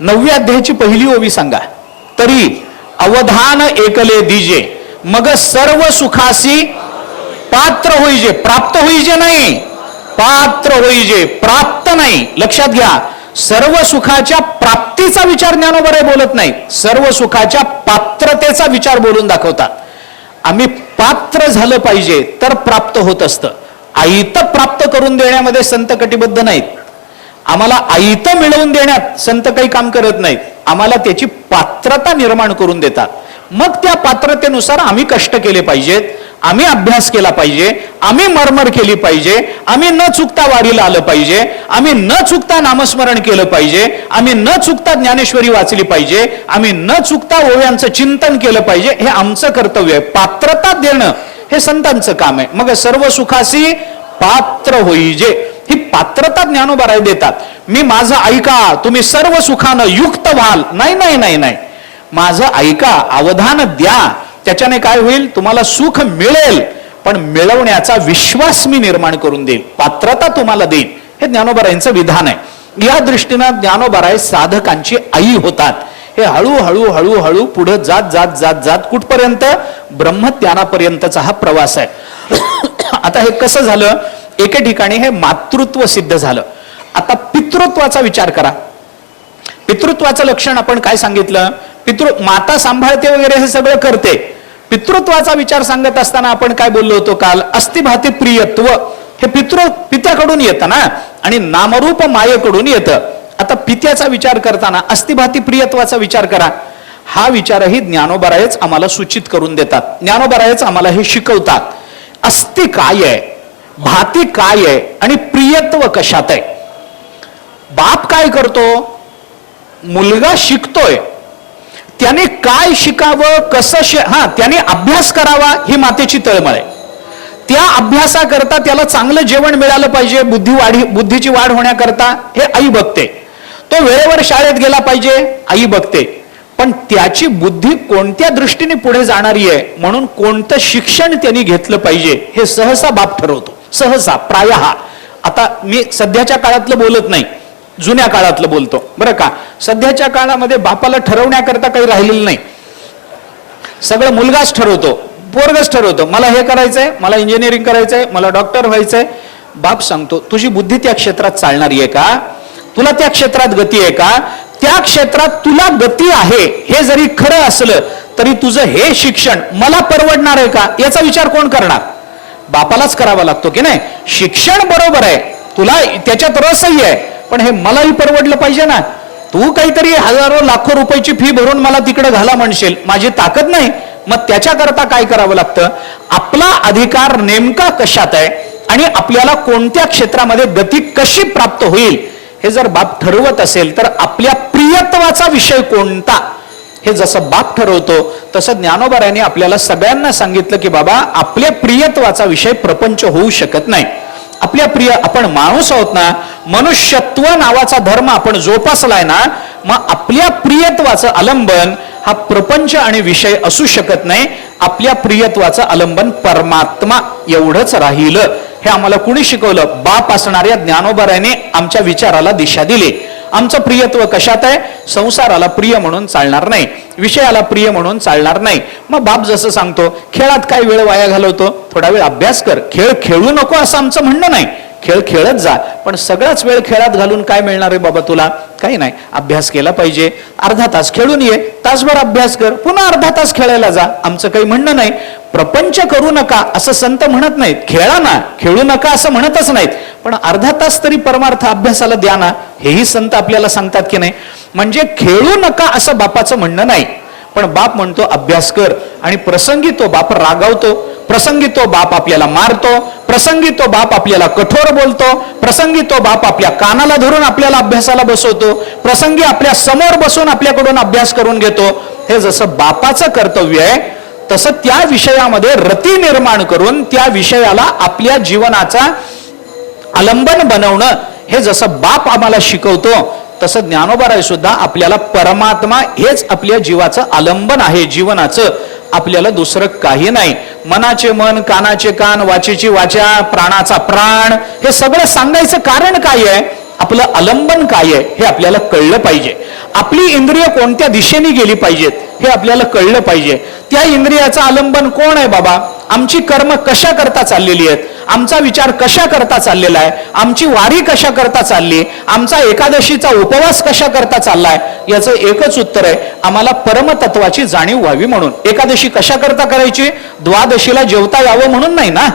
9व्या अध्यायाची पहिली ओवी सांगा. तरी अवधान एकले दीजे मग सर्व सुखासी पात्र होईजे. प्राप्त होईजे नाही, पात्र होईजे, प्राप्त नाही. लक्षात घ्या, सर्व सुखाच्या प्राप्तीचा विचार ज्ञानोबा बोलत नाही, सर्व सुखाच्या पात्रतेचा विचार बोलून दाखवतात. आम्ही पात्र झालं पाहिजे तर प्राप्त होत असतं. आयत प्राप्त करून देण्यामध्ये संत कटिबद्ध नाहीत. आम्हाला आयत मिळवून देण्यात संत काही काम करत नाहीत. आम्हाला त्याची पात्रता निर्माण करून देतात. मग त्या पात्रतेनुसार आम्ही कष्ट केले पाहिजेत, आम्ही अभ्यास केला पाहिजे, आम्ही मरमर केली पाहिजे, आम्ही न चुकता वारीला आलं पाहिजे, आम्ही न चुकता नामस्मरण केलं पाहिजे, आम्ही न चुकता ज्ञानेश्वरी वाचली पाहिजे, आम्ही न चुकता ओव्यांचं चिंतन केलं पाहिजे. हे आमचं कर्तव्य आहे. पात्रता देणं हे संतांचं काम आहे. मग सर्व सुखासी पात्र होईजे, ही पात्रता ज्ञानोबा देतात. मी माझं ऐका, तुम्ही सर्व सुखानं युक्त व्हाल. नाही नाही नाही नाही, माझं ऐका, अवधान द्या, त्याच्याने काय होईल, तुम्हाला सुख मिळेल, पण मिळवण्याचा विश्वास मी निर्माण करून देईल, पात्रता तुम्हाला देईल. हे ज्ञानोबा विधान आहे. या दृष्टीनं ज्ञानोबा साधकांची आई होतात. हे हळूहळू हळूहळू पुढे जात जात जात जात कुठपर्यंत, ब्रह्मज्ञानापर्यंतचा हा प्रवास आहे. आता हे कसं झालं, एके ठिकाणी हे मातृत्व सिद्ध झालं. आता पितृत्वाचा विचार करा. पितृत्वाचं लक्षण आपण काय सांगितलं, माता सांभाळते वगैरे हे सगळं करते. पितृत्वाचा विचार सांगत असताना आपण काय बोललो होतो काल, अस्तिभाती प्रियत्व, हे पित्याकडून येतं ना, आणि नामरूप मायेकडून येतं. आता पित्याचा विचार करताना अस्तिभाती प्रियत्वाचा विचार करा. हा विचारही ज्ञानोबारायच आम्हाला सूचित करून देतात. ज्ञानोबारायच आम्हाला हे शिकवतात. अस्ति काय आहे, भाती काय आहे, आणि प्रियत्व कशात आहे. बाप काय करतो, मुलगा शिकतोय, त्याने काय शिकावं, कसं त्याने अभ्यास करावा, ही मातेची तळमळ आहे. त्या अभ्यासाकरता त्याला चांगलं जेवण मिळालं पाहिजे, बुद्धीची वाढ होण्याकरता हे आई बघते. तो वेळेवर शाळेत गेला पाहिजे, आई बघते. पण त्याची बुद्धी कोणत्या दृष्टीने पुढे जाणारी आहे, म्हणून कोणतं शिक्षण त्यांनी घेतलं पाहिजे, हे सहसा बाप ठरवतो. सहसा प्रायः. आता मी सध्याच्या काळातलं बोलत नाही, जुन्या काळातलं बोलतो बरं का. सध्याच्या काळामध्ये बापाला ठरवण्याकरता काही राहिलेलं नाही. सगळं मुलगाच ठरवतो, पोरगच ठरवतो. मला हे करायचंय, मला इंजिनिअरिंग करायचंय, मला डॉक्टर व्हायचंय. बाप सांगतो तुझी बुद्धी त्या क्षेत्रात चालणारी आहे का, तुला त्या क्षेत्रात गती आहे का, त्या क्षेत्रात तुला गती आहे हे जरी खरं असलं तरी तुझं हे शिक्षण मला परवडणार आहे का, याचा विचार कोण करणार, बापालाच करावा लागतो की नाही. शिक्षण बरोबर आहे, तुला त्याच्यात रसही आहे, पण हे मलाही परवडलं पाहिजे ना. तू काहीतरी हजारो लाखो रुपयाची फी भरून मला तिकडे घाला म्हणशील, माझी ताकद नाही. मग त्याच्याकरता काय करावं लागतं, आपला अधिकार नेमका कशात आहे आणि आपल्याला कोणत्या क्षेत्रामध्ये गती कशी प्राप्त होईल, हे जर बाप ठरवत असेल तर आपल्या प्रियत्वाचा विषय कोणता, हे जसं बाप ठरवतो तसं ज्ञानोबारायांनी आपल्याला सगळ्यांना सांगितलं की बाबा आपल्या प्रियत्वाचा विषय प्रपंच होऊ शकत नाही. आपल्या प्रिय, आपण माणूस आहोत ना, मनुष्यत्व नावाचा धर्म आपण जोपासलाय ना, मग आपल्या प्रियत्वाचं आलंबन हा प्रपंच आणि विषय असू शकत नाही. आपल्या प्रियत्वाचं आलंबन परमात्मा एवढंच राहिलं. हे आम्हाला कुणी शिकवलं, बाप असणाऱ्या ज्ञानोबाराने आमच्या विचाराला दिशा दिली. आमचं प्रियत्व कशात आहे, संसाराला प्रिय म्हणून चालणार नाही, विषयाला प्रिय म्हणून चालणार नाही. मग बाप जसं सांगतो, खेळात काय वेळ वाया घालवतो, थोडा वेळ अभ्यास कर, खेळ खेळू नको असं आमचं म्हणणं नाही. खेळ खेळत जा, पण सगळाच वेळ खेळात घालून काय मिळणार आहे बाबा तुला, काही नाही. अभ्यास केला पाहिजे, अर्धा तास खेळून ये, तासभर अभ्यास कर, पुन्हा अर्धा तास खेळायला जा, आमचं काही म्हणणं नाही. प्रपंच करू नका असं संत म्हणत नाहीत, खेळा ना, खेळू नका असं म्हणतच नाहीत, पण अर्धा तास तरी परमार्थ अभ्यासाला द्या ना, हेही संत आपल्याला सांगतात की नाही. म्हणजे खेळू नका असं बापाचं म्हणणं नाही, पण बाप म्हणतो अभ्यास कर. आणि प्रसंगी तो बाप रागावतो, प्रसंगी तो बाप आपल्याला मारतो, प्रसंगी तो बाप आपल्याला कठोर बोलतो, प्रसंगी तो बाप आपल्या कानाला धरून आपल्याला अभ्यासाला बसवतो, प्रसंगी आपल्या समोर बसून आपल्याकडून अभ्यास करून घेतो. हे जसं बापाचं कर्तव्य आहे तसं त्या विषयामध्ये रती निर्माण करून त्या विषयाला आपल्या जीवनाचा आलंबन बनवणं, हे जसं बाप आम्हाला शिकवतो तसं ज्ञानोबाराय सुद्धा आपल्याला परमात्मा हेच आपल्या जीवाचं आलंबन आहे, जीवनाचं. आपल्याला दुसरं काही नाही. मनाचे मन, कानाचे कान, वाचेची वाचा, प्राणाचा प्राण, हे सगळं सांगायचं कारण काय आहे, आपलं आलंबन काय आहे हे आपल्याला कळलं पाहिजे. आपली इंद्रिय कोणत्या दिशेने गेली पाहिजेत हे आपल्याला कळलं पाहिजे. त्या इंद्रियाचं आलंबन कोण आहे बाबा? आमची कर्म कशा करता चाललेली आहेत, आमचा विचार कशा करता चाललेला आहे, आमची वारी कशा करता चालली, आमचा एकादशीचा उपवास कशा करता चाललाय, याचं एकच उत्तर आहे, आम्हाला परमतत्वाची जाणीव व्हावी म्हणून. एकादशी कशा करता करायची? द्वादशीला जेवता यावं म्हणून नाही ना.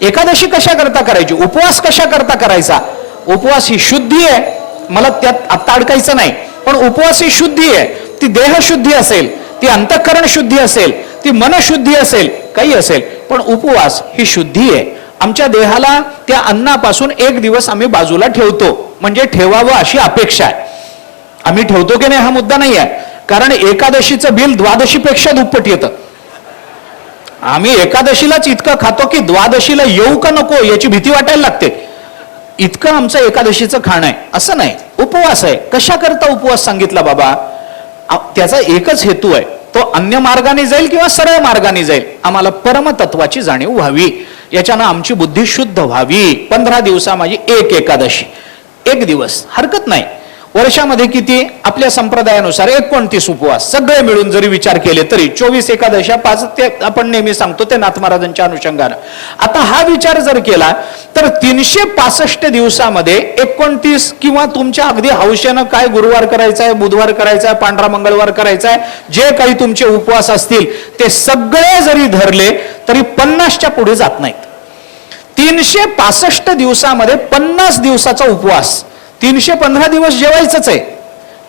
एकादशी कशा करता करायची? उपवास कशा करता करायचा? उपवास ही शुद्धी आहे, मला त्यात आता अडकायचं नाही, पण उपवास ही शुद्धी आहे. ती देहशुद्धी असेल, ती अंतःकरण शुद्धी असेल, ती मनशुद्धी असेल, काही असेल, पण उपवास ही शुद्धी आहे. आमच्या देहाला त्या अन्नापासून एक दिवस आम्ही बाजूला ठेवतो, म्हणजे ठेवावं अशी अपेक्षा आहे. आम्ही ठेवतो की नाही हा मुद्दा नाही आहे, कारण एकादशीचं बिल द्वादशीपेक्षा दुप्पट येतं. आम्ही एकादशीलाच इतकं खातो की द्वादशीला येऊ का नको याची भीती वाटायला लागते. इतकं आमचं एकादशीचं खाणं आहे. असं नाही, उपवास आहे. कशा करता उपवास सांगितला बाबा? त्याचा एकच हेतू आहे, तो अन्य मार्गाने जाईल किंवा सरळ मार्गाने जाईल, आम्हाला परमतत्वाची जाणीव व्हावी, याच्यानं आमची बुद्धी शुद्ध व्हावी. 15 दिवसा माझी एक एकादशी, एक दिवस हरकत नाही. वर्षामध्ये किती? आपल्या संप्रदायानुसार 29 उपवास सगळे मिळून जरी विचार केले तरी 24 एकादशा 5 ते आपण नेहमी सांगतो ते नाथ महाराजांच्या अनुषंगानं. आता हा विचार जर केला तर 365 दिवसामध्ये 29 किंवा तुमच्या अगदी हौशेनं काय गुरुवार करायचा आहे, बुधवार करायचा आहे, पांढरा मंगळवार करायचा आहे, जे काही तुमचे उपवास असतील ते सगळे जरी धरले तरी 50च्या पुढे जात नाहीत. 365 दिवसामध्ये 50 दिवसाचा उपवास, 315 दिवस जेवायचंच आहे,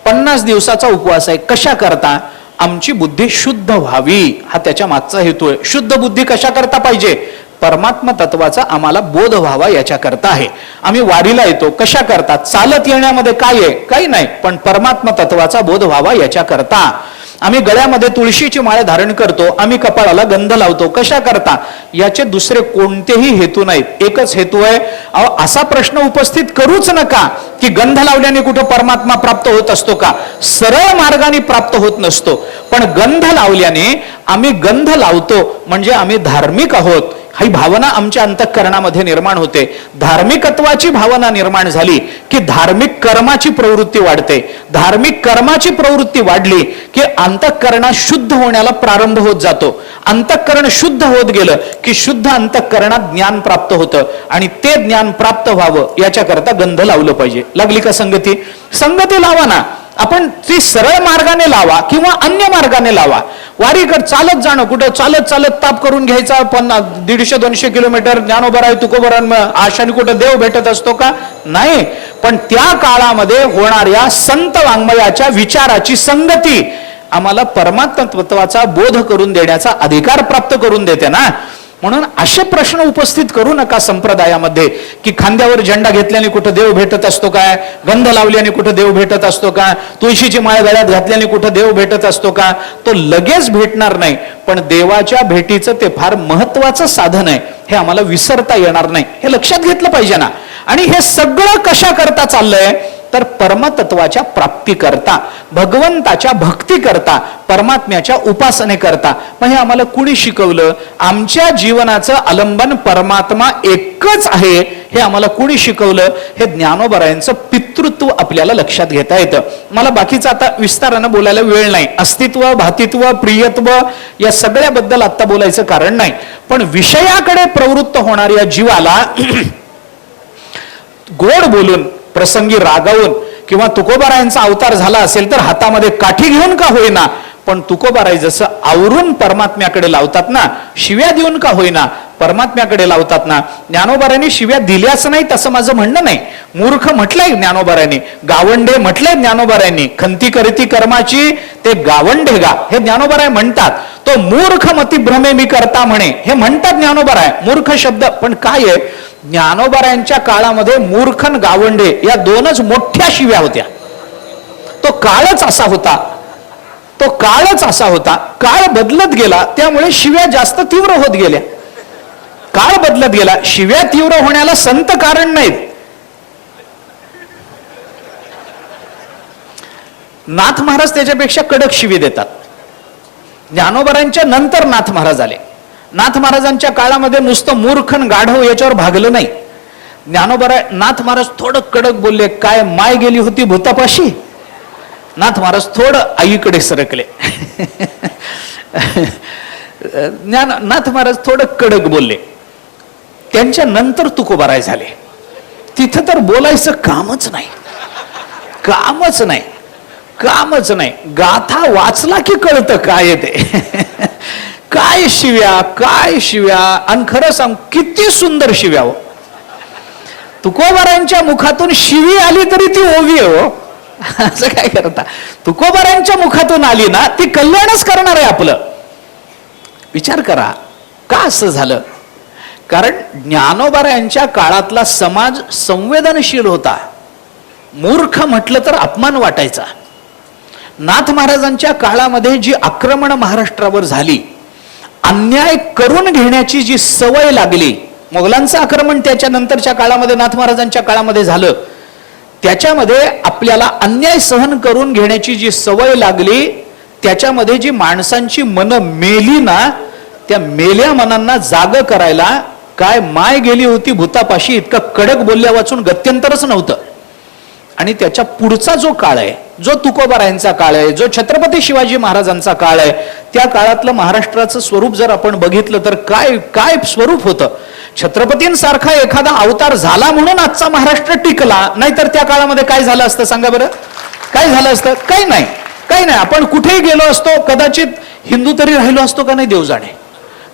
50 दिवसाचा उपवास आहे. कशा करता? आमची बुद्धी शुद्ध व्हावी, हा त्याच्या मागचा हेतू आहे. शुद्ध बुद्धी कशा करता पाहिजे? परमात्मा तत्वाचा आम्हाला बोध व्हावा याच्या करता आहे. आम्ही वारीला येतो कशा करता? चालत येण्यामध्ये काय आहे? काही नाही, पण परमात्मा तत्वाचा बोध व्हावा याच्या करता. आम्ही गळ्यामध्ये तुळशीची माळ धारण करतो, आम्ही कपाळाला गंध लावतो कशा करता? याचे दुसरे कोणतेही हेतू नाहीत, एकच हेतू आहे. असा प्रश्न उपस्थित करूच नका की गंध लावल्याने कुठं परमात्मा प्राप्त होत असतो का? सरळ मार्गाने प्राप्त होत नसतो, पण गंध लावल्याने आम्ही गंध लावतो म्हणजे आम्ही धार्मिक आहोत ही भावना आमच्या अंतःकरणामध्ये निर्माण होते. धार्मिकत्वाची भावना निर्माण झाली की धार्मिक कर्माची प्रवृत्ती वाढते. धार्मिक कर्माची प्रवृत्ती वाढली की अंतःकरणात शुद्ध होण्याला प्रारंभ होत जातो. अंतःकरण शुद्ध होत गेलं की शुद्ध अंतःकरणात ज्ञान प्राप्त होतं, आणि ते ज्ञान प्राप्त व्हावं याच्याकरता गंध लावलं पाहिजे. लागली का संगती? संगती लावा ना. आपण ती सरळ मार्गाने लावा किंवा अन्य मार्गाने लावा. वारीकर चालत जाणं, कुठं चालत चालत ताप करून घ्यायचा 150-200 किलोमीटर, ज्ञानोबराय तुकोबरान आशाने कुठं देव भेटत असतो का? नाही, पण त्या काळामध्ये होणाऱ्या संत वाङ्मयाच्या विचाराची संगती आम्हाला परमात्मा तत्वाचा बोध करून देण्याचा अधिकार प्राप्त करून देते ना. म्हणून असे प्रश्न उपस्थित करू नका संप्रदायामध्ये की खांद्यावर झेंडा घेतल्याने कुठं देव भेटत असतो काय, गंध लावल्याने कुठं देव भेटत असतो का, तुळशीची माळ गळ्यात घातल्याने कुठं देव भेटत असतो का? तो लगेच भेटणार नाही, पण देवाच्या भेटीचं ते फार महत्वाचं साधन आहे, हे आम्हाला विसरता येणार नाही. हे लक्षात घेतलं पाहिजे ना. आणि हे सगळं कशा करता चाललंय? तर परमतत्वाच्या प्राप्ती करता, भगवंताच्या भक्ती करता, परमात्म्याच्या उपासने करता. मग हे आम्हाला कुणी शिकवलं? आमच्या जीवनाचं आलंबन परमात्मा एकच आहे हे आम्हाला कुणी शिकवलं? हे ज्ञानोबरायांचं पितृत्व आपल्याला लक्षात घेता येतं. मला बाकीचं आता विस्तारानं बोलायला वेळ नाही. अस्तित्व, भातित्व, प्रियत्व या सगळ्याबद्दल आता बोलायचं कारण नाही, पण विषयाकडे प्रवृत्त होणाऱ्या जीवाला गोड बोलून, प्रसंगी रागावून, किंवा तुकोबारायांचा अवतार झाला असेल तर हातामध्ये काठी घेऊन का होईना, पण तुकोबाराय जसं आवरून परमात्म्याकडे लावतात ना, शिव्या देऊन का होईना परमात्म्याकडे लावतात ना. ज्ञानोबारायांनी शिव्या दिल्याच नाही तसं माझं म्हणणं नाही. मूर्ख म्हटलंय ज्ञानोबारायांनी, गावंडे म्हटलंय ज्ञानोबारायांनी, खंती करती कर्माची ते गावंडे गा हे ज्ञानोबाराय म्हणतात. तो मूर्ख मती भ्रमे मी करता म्हणे हे म्हणतात ज्ञानोबाराय. मूर्ख शब्द, पण काय आहे, ज्ञानोबारायांच्या काळामध्ये मूर्खन गावंडे या दोनच मोठ्या शिव्या होत्या. तो काळच असा होता, तो काळच असा होता. काळ बदलत गेला त्यामुळे शिव्या जास्त तीव्र होत गेल्या. काळ बदलत गेला, शिव्या तीव्र होण्याला संत कारण नाहीत. नाथ महाराज त्याच्यापेक्षा कडक शिवी देतात. ज्ञानोबारांच्या नंतर नाथ महाराज आले. नाथ महाराजांच्या काळामध्ये नुसतं मूर्खन गाढव याच्यावर भागलं नाही. ज्ञानोबा नाथ महाराज थोडं कडक बोलले, काय माय गेली होती भूतापाशी? नाथ महाराज थोडं आईकडे सरकले. नाथ महाराज थोडं कडक बोलले. त्यांच्या नंतर तुकोबाराय झाले. तिथं तर बोलायचं कामच नाही, कामच नाही, कामच नाही. गाथा वाचला की कळतं काय ते. काय शिव्या, काय शिव्या. आणि खरं सांग किती सुंदर शिव्या हो. तुकोबारांच्या मुखातून शिवी आली तरी ती ओवी आहे हो. असं काय करता. तुकोबारांच्या मुखातून आली ना ती कल्याणच करणार आहे आपलं. विचार करा का असं झालं. कारण ज्ञानोबारांच्या काळातला समाज संवेदनशील होता. मूर्ख म्हटलं तर अपमान वाटायचा. नाथ महाराजांच्या काळामध्ये जी आक्रमण महाराष्ट्रावर झाली, अन्याय करून घेण्याची जी सवय लागली, मोगलांचं आक्रमण त्याच्या नंतरच्या काळामध्ये नाथ महाराजांच्या काळामध्ये झालं, त्याच्यामध्ये आपल्याला अन्याय सहन करून घेण्याची जी सवय लागली, त्याच्यामध्ये जी माणसांची मन मेली ना, त्या मेल्या मनांना जाग करायला काय माय गेली होती भूतापाशी इतका कडक बोलल्या वाचून गत्यंतरच नव्हतं. आणि त्याच्या पुढचा जो काळ आहे, जो तुकोबारायांचा काळ आहे, जो छत्रपती शिवाजी महाराजांचा काळ आहे, त्या काळातलं महाराष्ट्राचं स्वरूप जर आपण बघितलं तर काय काय स्वरूप होतं. छत्रपतींसारखा एखादा अवतार झाला म्हणून आजचा महाराष्ट्र टिकला, नाहीतर त्या काळामध्ये काय झालं असतं सांगा बरं. काय झालं असतं? काही नाही, काही नाही. आपण कुठेही गेलो असतो, कदाचित हिंदू तरी राहिलो असतो का नाही देव जाणे,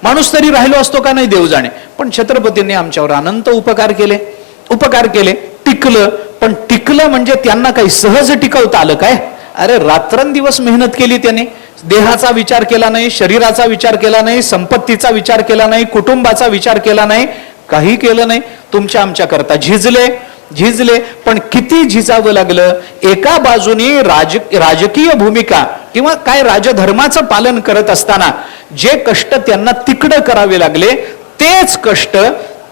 माणूस तरी राहिलो असतो का नाही देव जाणे. पण छत्रपतींनी आमच्यावर अनंत उपकार केले, उपकार केले. टिकलं, पण टिकलं म्हणजे त्यांना काही सहज टिकवता आलं काय? अरे रात्रंदिवस मेहनत केली त्याने. देहाचा विचार केला नाही, शरीराचा विचार केला नाही, संपत्तीचा विचार केला नाही, कुटुंबाचा विचार केला नाही, काही केलं नाही. तुमच्या आमच्या करता झिजले, झिजले. पण किती झिजावं लागलं. एका बाजूनी राजकीय भूमिका किंवा काय राजधर्माचं पालन करत असताना जे कष्ट त्यांना तिकडं करावे लागले, तेच कष्ट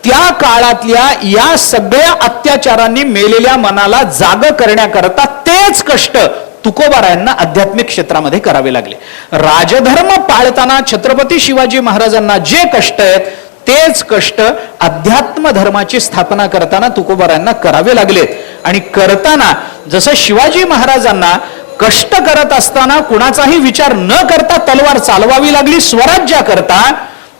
त्या काळातल्या या सगळ्या अत्याचारांनी मेलेल्या मनाला जाग करण्याकरता तेच कष्ट तुकोबारायांना आध्यात्मिक क्षेत्रामध्ये करावे लागले. राजधर्म पाळताना छत्रपती शिवाजी महाराजांना जे कष्ट आहेत, तेच कष्ट अध्यात्म धर्माची स्थापना करताना तुकोबारायांना करावे लागले. आणि करताना जसं शिवाजी महाराजांना कष्ट करत असताना कुणाचाही विचार न करता तलवार चालवावी लागली स्वराज्याकरता,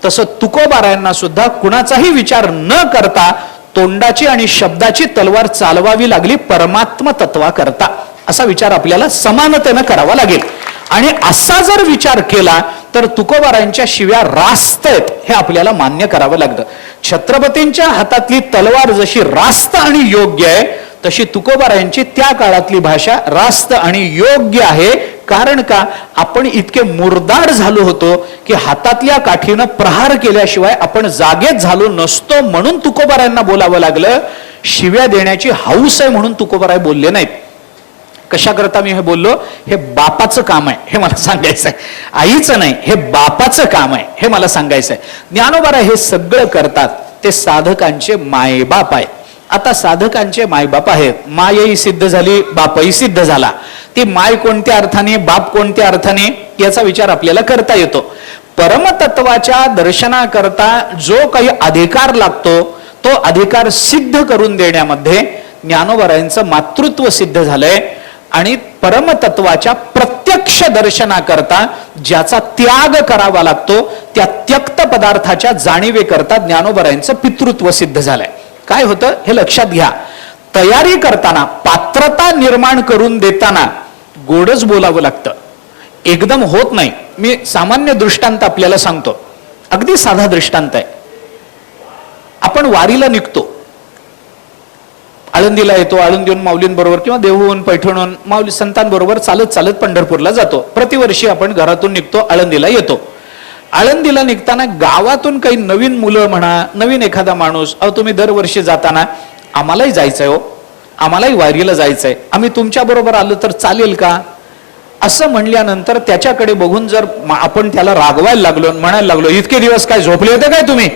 तसं तुकोबारायांना सुद्धा कुणाचाही विचार न करता तोंडाची आणि शब्दाची तलवार चालवावी लागली परमात्म तत्वाकरता. असा विचार आपल्याला समानतेनं करावा लागेल. आणि असा जर विचार केला तर तुकोबारायांच्या शिव्या रास्त आहेत हे आपल्याला मान्य करावं लागतं. छत्रपतींच्या हातातली तलवार जशी रास्त आणि योग्य आहे, तशी तुकोबारायांची त्या काळातली भाषा रास्त आणि योग्य आहे. कारण का? आपण इतके मुरदाड झालो होतो की हातातल्या काठीनं प्रहार केल्याशिवाय आपण जागेत झालो नसतो, म्हणून तुकोबारायांना बोलावं लागलं. शिव्या देण्याची हौस आहे म्हणून तुकोबाराय बोलले नाहीत. कशा करता मी हे बोललो? हे बापाचं काम आहे हे मला सांगायचं आहे, आईचं नाही. हे बापाचं काम आहे हे मला सांगायचं आहे. ज्ञानोबाराय हे सगळं करतात ते साधकांचे मायबाप आहे. आता साधकांचे मायबाप आहेत, मायही सिद्ध झाली, बापही सिद्ध झाला. ती माय कोणत्या अर्थाने, बाप कोणत्या अर्थाने, याचा विचार आपल्याला करता येतो. परमतत्वाच्या दर्शनाकरता जो काही अधिकार लागतो, तो अधिकार सिद्ध करून देण्यामध्ये ज्ञानोबारायांचं मातृत्व सिद्ध झालंय. आणि परमतत्वाच्या प्रत्यक्ष दर्शनाकरता ज्याचा त्याग करावा लागतो, त्या त्यक्त पदार्थाच्या जाणीवेकरता ज्ञानोबारायांचं पितृत्व सिद्ध झालंय. काय होतं हे लक्षात घ्या. तयारी करताना, पात्रता निर्माण करून देताना गोडच बोलावं लागतं, एकदम होत नाही. मी सामान्य दृष्टांत आपल्याला सांगतो, अगदी साधा दृष्टांत आहे. आपण वारीला निघतो, आळंदीला येतो, आळंदीहून माऊलींबरोबर किंवा देहूहून पैठणहून माऊली संतांबरोबर चालत चालत पंढरपूरला जातो. प्रतिवर्षी आपण घरातून निघतो, आळंदीला येतो. आळंदीला निघताना गावातून काही नवीन मुलं म्हणा, नवीन एखादा माणूस, अहो तुम्ही दरवर्षी जाताना आम्हालाही जायचंय हो, आम्हालाही वारीला जायचंय, आम्ही तुमच्या बरोबर आलो तर चालेल का, असं म्हणल्यानंतर त्याच्याकडे बघून जर आपण त्याला रागवायला लागलो, म्हणायला लागलो, इतके दिवस काय झोपले होते काय तुम्ही,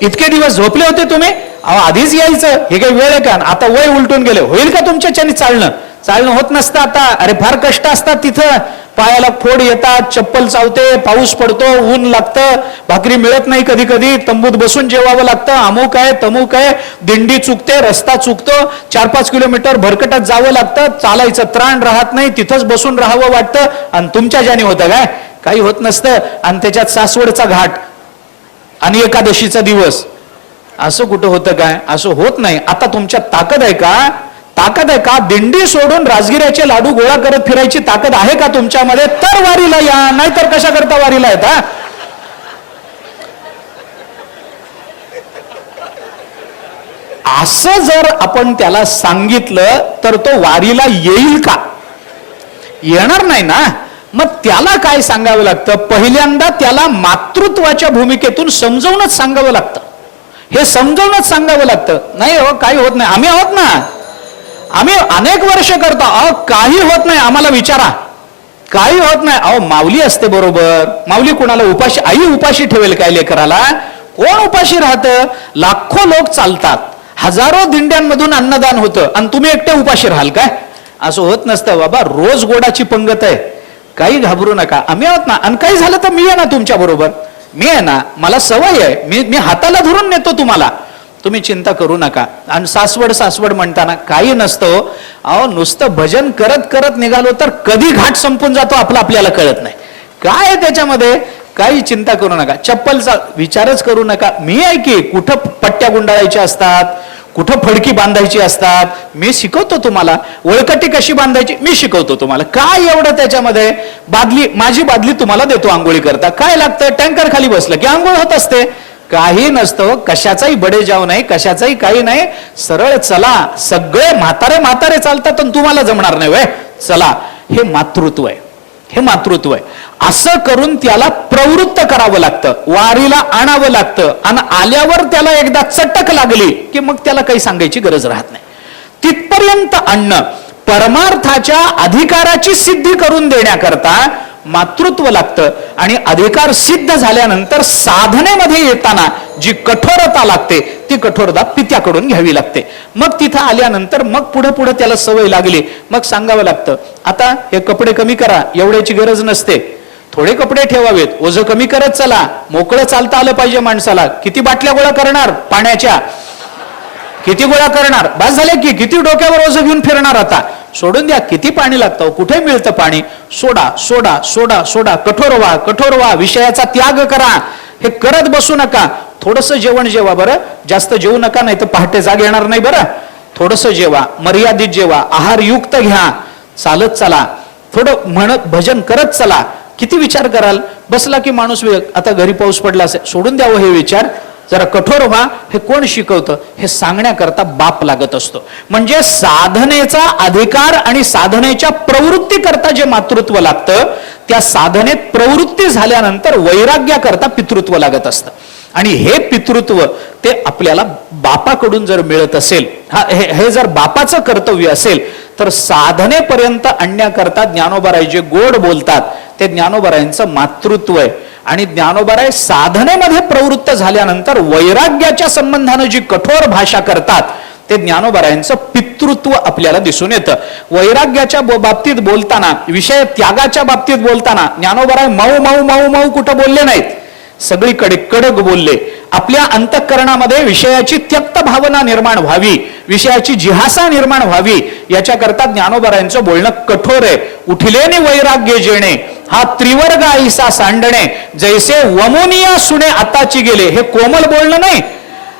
इतके दिवस झोपले होते तुम्ही, अहो आधीच यायचं, हे काही वेळ आहे का, आता वय उलटून गेले, होईल का तुमच्याच्याने चालणं, चालणं होत नसतं आता, अरे फार कष्ट असतात तिथं, पायाला फोड येतात, चप्पल चावते, पाऊस पडतो, ऊन लागतं, भाकरी मिळत नाही, कधी कधी तंबूत बसून जेवावं लागतं, अमुक आहे तमुक आहे, दिंडी चुकते, रस्ता चुकतो, 4-5 किलोमीटर भरकटत जावं लागतं, चालायचं त्राण राहत नाही, तिथंच बसून राहावं वाटतं. आणि तुमच्या ज्याने होतं काय? काही होत नसतं. आणि त्याच्यात सासवडचा घाट आणि एकादशीचा दिवस, असं कुठं होतं काय? असं होत नाही. आता तुमच्यात ताकद आहे का? ताकद आहे का? दिंडी सोडून राजगिऱ्याचे लाडू गोळा करत फिरायची ताकद आहे का तुमच्यामध्ये? तर वारीला या, नाहीतर कशा करता वारीला येता? असं जर आपण त्याला सांगितलं तर तो वारीला येईल का? येणार नाही ना. मग त्याला काय सांगावं लागतं? पहिल्यांदा त्याला मातृत्वाच्या भूमिकेतून समजावूनच सांगावं लागतं. हे समजावूनच सांगावं लागतं. नाही हो, काही होत नाही, आम्ही आहोत ना, आम्ही अनेक वर्ष करतो. अहो काही होत नाही, आम्हाला विचारा, काही होत नाही. अहो माऊली असते बरोबर. माऊली कोणाला उपाशी? आई उपाशी ठेवेल काय लेकराला? कोण उपाशी राहतं? लाखो लोक चालतात, हजारो दिंड्यांमधून अन्नदान होतं, आणि तुम्ही एकटे उपाशी राहाल काय? असं होत नसतं बाबा. रोज गोडाची पंगत आहे, काही घाबरू नका, आम्ही आहोत ना. आणि काही झालं तर मी आहे ना तुमच्या बरोबर, मी आहे ना, मला सवय आहे, मी हाताला धरून नेतो तुम्हाला, तुम्ही चिंता करू नका. आणि सासवड म्हणताना काही नसतं. अहो नुसतं भजन करत करत निघालो तर कधी घाट संपून जातो आपल्याला कळत नाही. काय आहे त्याच्यामध्ये? काही चिंता करू नका. चप्पलचा विचारच करू नका. मी आहे की, कुठं पट्ट्या गुंडाळायच्या असतात, कुठं फडकी बांधायची असतात, मी शिकवतो तुम्हाला. वळकटी कशी बांधायची मी शिकवतो तुम्हाला. काय एवढं त्याच्यामध्ये? बादली, माझी बादली तुम्हाला देतो आंघोळी करता. काय लागतं? टँकर खाली बसलं की आंघोळ होत असते. काही नसतं, कशाचाही बडे जाऊ नाही, कशाचाही काही नाही. सरळ चला. सगळे म्हातारे चालतात आणि तुम्हाला जमणार नाही वय, चला. हे मातृत्व आहे, हे मातृत्व आहे. असं करून त्याला प्रवृत्त करावं लागतं, वारीला आणावं लागतं. आणि आल्यावर त्याला एकदा चटक लागली की मग त्याला काही सांगायची गरज राहत नाही. तिथपर्यंत आणणं, परमार्थाच्या अधिकाराची सिद्धी करून देण्याकरता मातृत्व लागतं. आणि अधिकार सिद्ध झाल्यानंतर साधनेमध्ये येताना जी कठोरता लागते ती कठोरता पित्याकडून घ्यावी लागते. मग तिथं आल्यानंतर मग पुढे त्याला सवय लागली, मग सांगावं लागतं, आता हे कपडे कमी करा, एवढ्याची गरज नसते, थोडे कपडे ठेवावेत, ओझं कमी करत चला, मोकळं चालता आलं पाहिजे माणसाला. किती बाटल्या गोळा करणार पाण्याच्या? किती गोळा करणार? बस झाले की. किती डोक्यावर ओझं घेऊन फिरणार? आता सोडून द्या. किती पाणी लागतं? कुठे मिळतं पाणी? सोडा सोडा सोडा सोडा. कठोर व्हा, विषयाचा त्याग करा. हे करत बसू नका. थोडंसं जेवण जेवा बरं, जास्त जेवू नका, नाही तर पहाटे जाग येणार नाही बरं. थोडंसं जेवा, मर्यादित जेवा, आहारयुक्त घ्या, चालत चला, थोडं म्हणत भजन करत चला. किती विचार कराल? बसला की माणूस, आता घरी पाऊस पडला असेल, सोडून द्यावं हे विचार, जरा कठोर व्हा. हे कोण शिकवतं? हे सांगण्याकरता बाप लागत असतो. म्हणजे साधनेचा अधिकार आणि साधनेच्या प्रवृत्ती करता जे मातृत्व लागतं, त्या साधनेत प्रवृत्ती झाल्यानंतर वैराग्याकरता पितृत्व लागत असतं. आणि हे पितृत्व ते आपल्याला बापाकडून जर मिळत असेल, हे जर बापाचं कर्तव्य असेल, तर साधनेपर्यंत आणण्याकरता ज्ञानोबाराय जे गोड बोलतात ते ज्ञानोबारायांचं मातृत्व आहे. आणि ज्ञानोबाराय साधनेमध्ये प्रवृत्त झाल्यानंतर वैराग्याच्या संबंधानं जी कठोर भाषा करतात ते ज्ञानोबारायांचं पितृत्व आपल्याला दिसून येतं. वैराग्याच्या बाबतीत बोलताना, विषय त्यागाच्या बाबतीत बोलताना ज्ञानोबाराय मऊ मऊ मऊ मऊ कुठं बोलले नाहीत, सगळीकडे कडक बोलले. आपल्या अंतःकरणामध्ये विषयाची त्यक्त भावना निर्माण व्हावी, विषयाची जिहासा निर्माण व्हावी, याच्याकरता ज्ञानोबारायांचं बोलणं कठोर आहे. उठलेने वैराग्य जेणे, हा त्रिवर्ग ऐसा सांडणे, जैसे वमुनिया सुने आताची गेले. हे कोमल बोलणं नाही.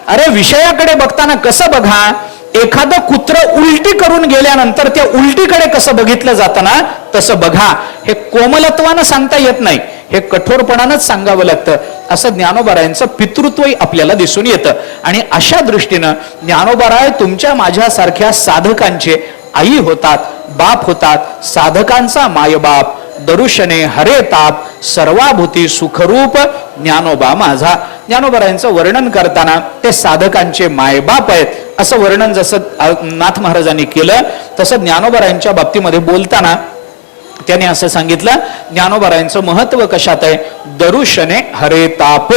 अरे विषयाकडे बघताना कसं बघा, एखादं कुत्र उलटी करून गेल्यानंतर त्या उलटीकडे कसं बघितलं जातं ना, तसं बघा. हे कोमलत्वानं सांगता येत नाही, हे कठोरपणानंच सांगावं लागतं. असं ज्ञानोबारायांचं पितृत्वही आपल्याला दिसून येतं. आणि अशा दृष्टीनं ज्ञानोबाराय तुमच्या माझ्यासारख्या साधकांचे आई होतात, बाप होतात. साधकांचा मायबाप, दरुशने हरे ताप, सर्वाभूती सुखरूप ज्ञानोबा माझा. ज्ञानोबारायांचं वर्णन करताना ते साधकांचे मायबाप आहेत असं वर्णन जसं नाथ महाराजांनी केलं, तसं ज्ञानोबारायांच्या बाबतीमध्ये बोलताना त्याने असं सांगितलं, ज्ञानोबारायांचं महत्व कशात आहे? दरुशने हरे ताप.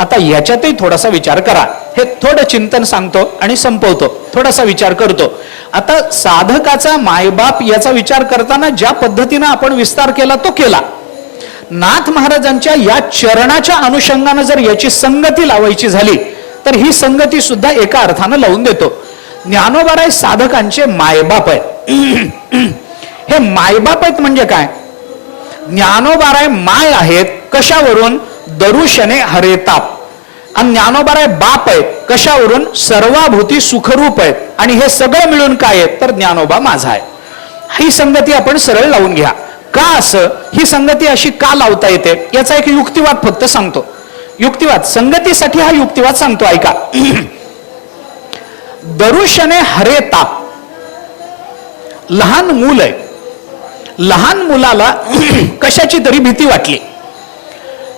आता याच्यातही थोडासा विचार करा. हे थोडं चिंतन सांगतो आणि संपवतो, थोडासा विचार करतो. आता साधकाचा मायबाप याचा विचार करताना ज्या पद्धतीनं आपण विस्तार केला तो केला. नाथ महाराजांच्या या चरणाच्या अनुषंगानं जर याची संगती लावायची झाली तर ही संगती सुद्धा एका अर्थानं लावून देतो. ज्ञानोबाराय साधकांचे मायबाप आहेत. हे मायबाप आहेत म्हणजे काय? ज्ञानोबाराय माय आहेत कशावरून? दरुशने हरेताप. आणि ज्ञानोबाराय बाप आहेत कशावरून? सर्वाभूती सुखरूप आहेत. आणि हे सगळं मिळून काय आहेत? तर ज्ञानोबा माझा आहे. ही संगती आपण सरळ लावून घ्या. का असं? ही संगती अशी का लावता येते याचा एक युक्तिवाद फक्त सांगतो. युक्तिवाद, संगतीसाठी हा युक्तिवाद सांगतो, ऐका. दरुशने हरेताप. लहान मूल आहे. लहान मुलाला कशाची तरी भीती वाटली.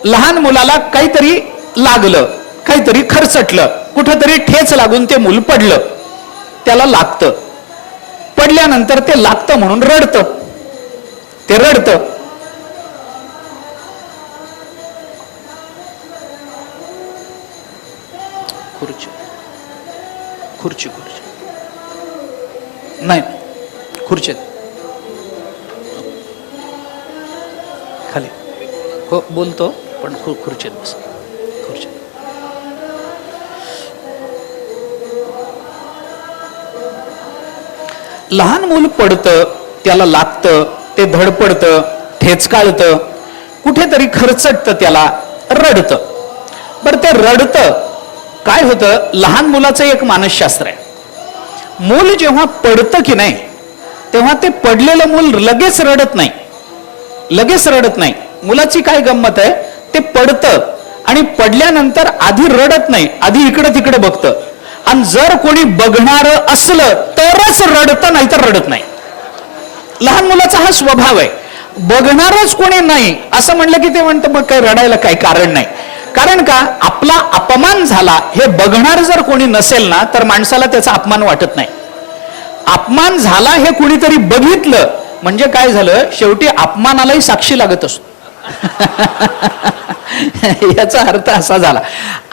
लहान मुलाला काहीतरी लागलं, काहीतरी खरचटलं, कुठंतरी ठेच लागून ते मूल पडलं. त्याला लागतं. पडल्यानंतर ते लागतं म्हणून रडतं. ते रडतं. खुर्ची खुर्ची खुर्ची नाही, खुर्चीत खाली. हो बोलतो पण खुर्चीत बस. खुर्चीत. लहान मूल पडतं, त्याला लागतं, ते धडपडतं, ठेचकाळतं, कुठेतरी खरचटतं, त्याला रडतं. बरं ते रडतं काय होतं? लहान मुलाचं एक मानसशास्त्र आहे. मूल जेव्हा पडतं की नाही तेव्हा ते पडलेलं मूल लगेच रडत नाही. लगेच रडत नाही. मुलाची काय गंमत आहे? ते पडतं आणि पडल्यानंतर आधी रडत नाही, आधी इकडं तिकडे बघतं. आणि जर कोणी बघणारं असलं तरच रडतं, नाही तर रडत नाही. लहान मुलाचा हा स्वभाव आहे. बघणारच कोणी नाही असं म्हणलं की ते म्हणतं मग काही रडायला काही कारण नाही. कारण का? आपला अपमान झाला हे बघणार जर कोणी नसेल ना तर माणसाला त्याचा अपमान वाटत नाही. अपमान झाला हे कुणीतरी बघितलं म्हणजे काय झालं? शेवटी अपमानालाही साक्षी लागत असतो. याचा अर्थ असा झाला,